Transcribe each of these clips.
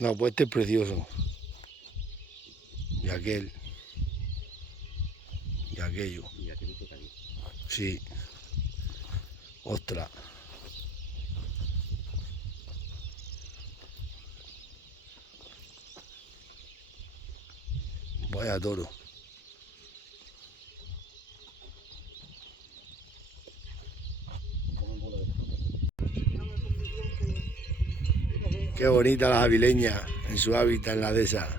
No, pues este es precioso. Y aquel. Y aquello. Y aquel que cayó. Sí. Ostras. Vaya toro. Qué bonita la avileña en su hábitat en la dehesa.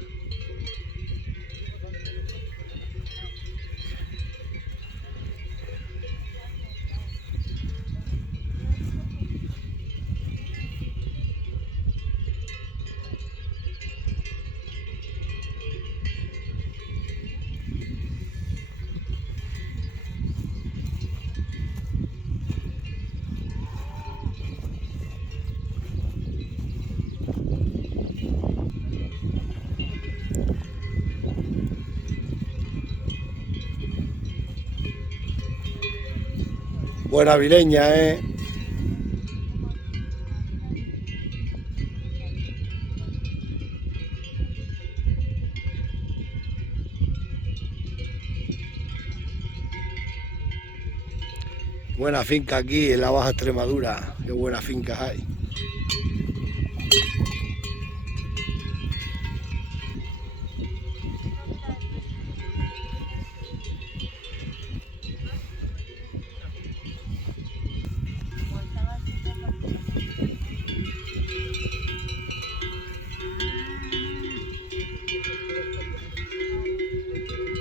Buena avileña, ¿eh? Buena finca aquí en la Baja Extremadura. Qué buenas fincas hay.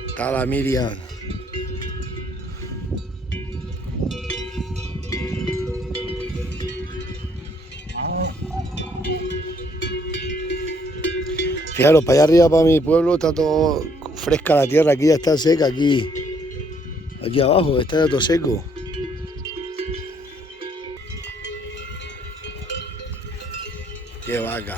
Está la Miriam. Fijaros, para allá arriba, para mi pueblo, está todo fresca la tierra. Aquí ya está seca, aquí abajo está ya todo seco. Qué vaca.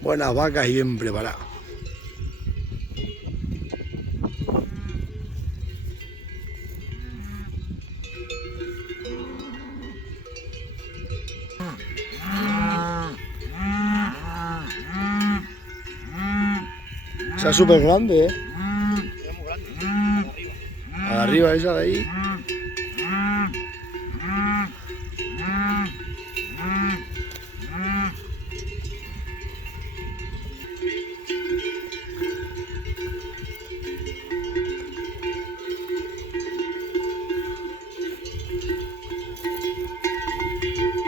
Buenas vacas y bien preparadas. Esa es súper grande, ¿eh? Es muy grande. A la arriba esa de ahí.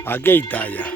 Aquí hay talla.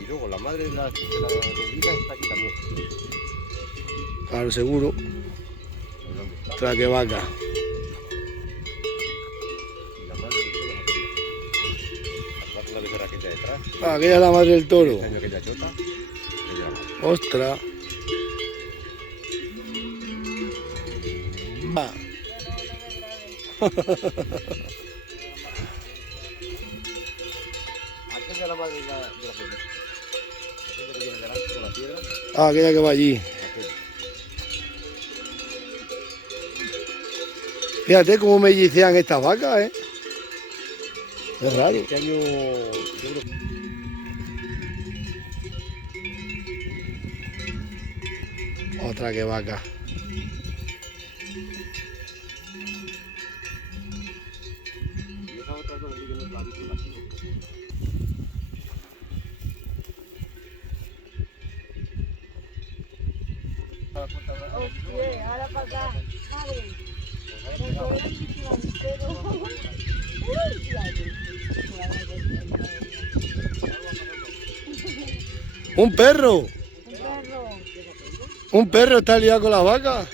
Y luego la madre de la negrita está aquí también. Claro, seguro. ¿Dónde está? Ostras, qué vaca. Y la madre de todas aquí. Aparte la becerra aquella detrás. Ah, aquella es la madre del toro. Este año aquella chota. Aquella la madre. Ostras. Ah. Aquella es la madre de la semilla. Aquella que viene delante con la piedra. Ah, aquella que va allí. Aquella. Fíjate cómo mellicean estas vacas, ¿eh? Es raro. Este año yo creo Otra que vaca. y esa otra no yo no la vi con la tía. está la puerta de la casa. Hostia, ahora para acá. Madre. Me corre muchísimo mi pelo. ¡Un perro! Un perro. ¡Un perro está liado con las vacas!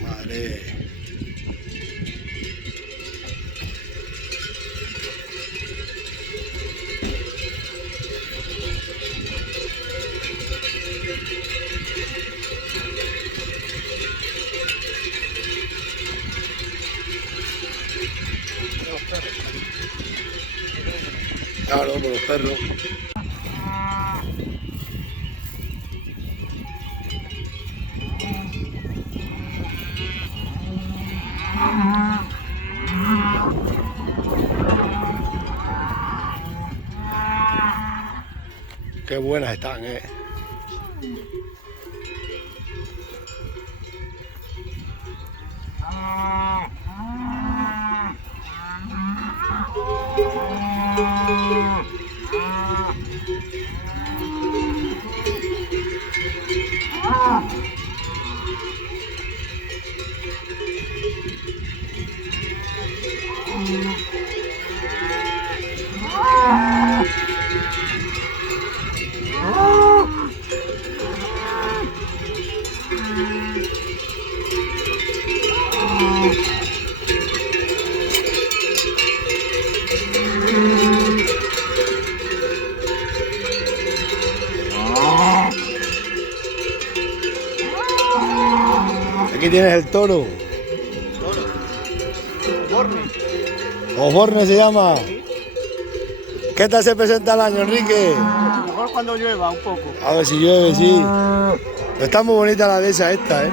Madre. Claro, por los perros. Qué buenas están, eh. Aquí tienes el toro. Oborne se llama. ¿Qué tal se presenta el año, Enrique? Mejor cuando llueva un poco. A ver si llueve, sí. Está muy bonita la dehesa esta, ¿eh?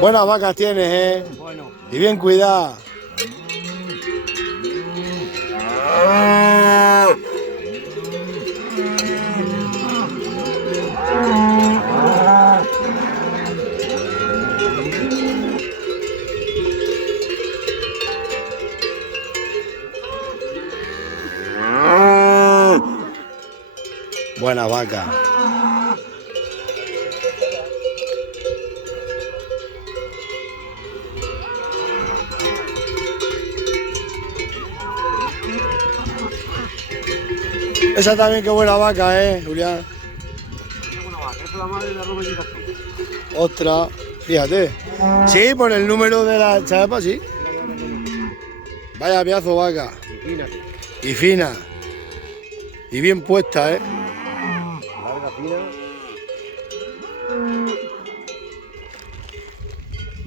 Buenas vacas tienes, ¿eh? Bueno. Y bien cuidadas. Buena vaca. Esa también qué buena vaca, Julián. Esa es la madre de la Romería. Otra, fíjate. Sí, por el número de la chapa, sí. Vaya pedazo vaca. Y fina. Y bien puesta, Larga, fina.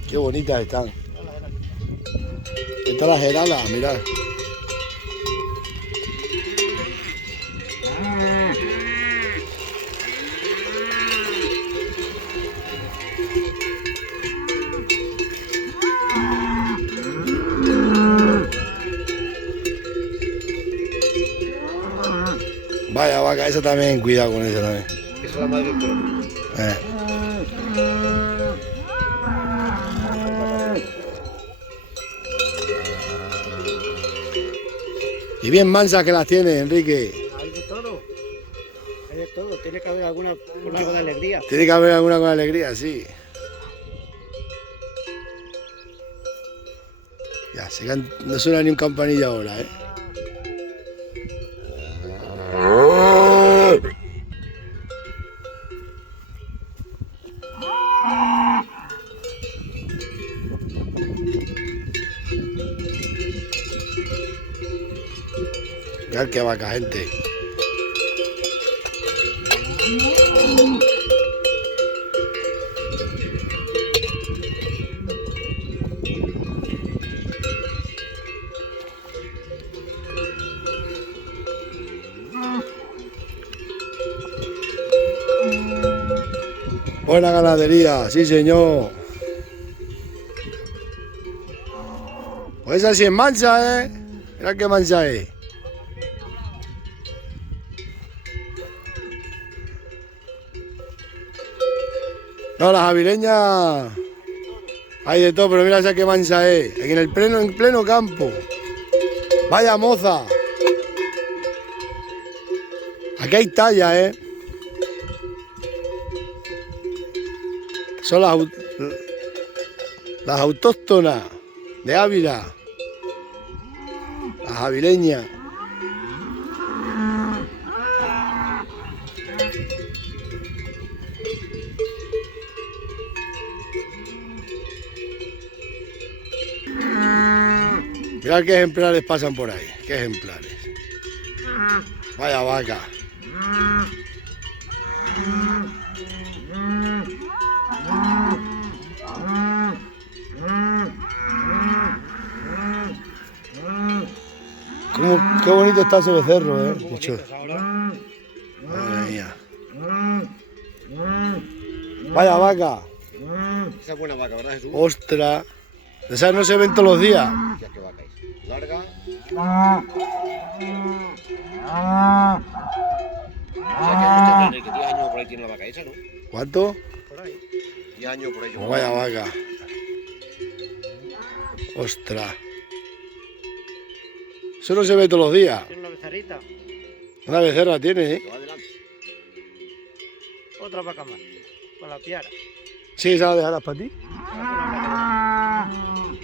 Qué bonitas están. Esta es la gerala, mirad. Vaya vaca, esa también, cuidado con esa también. Esa es la madre del toro. Y bien mansas que las tiene, Enrique. Hay de todo. Hay de todo. Tiene que haber alguna con algo de alegría. Tiene que haber alguna con alegría, sí. Ya, no suena ni un campanillo ahora, Mirad qué vaca, gente. Buena ganadería, sí señor. Pues esa sí es mansa, Mirad qué mansa es. No, las avileñas hay de todo, pero mira esa que mansa es. Aquí en pleno campo. Vaya moza. Aquí hay talla, ¿eh? Son las autóctonas de Ávila. Las avileñas. Mirad qué ejemplares pasan por ahí. Qué ejemplares. Vaya vaca. Qué bonito está ese becerro, Mucho. Madre mía. Vaya vaca. Esa es buena vaca, ¿verdad, Jesús? Ostras. Esas no se ven todos los días. Ya qué vaca es. Larga. ¿Sabes qué años tendrá, Enrique? 10 años por ahí tiene la vaca esa, ¿no? ¿Cuánto? Por ahí. 10 años por ahí. Pues vaya vaca. Ostras. Eso no se ve todos los días. Tiene una becerrita. Una becerra tiene, Va adelante. Otra vaca más. Con la piara. Sí, esa la dejarás para ti. Una vaca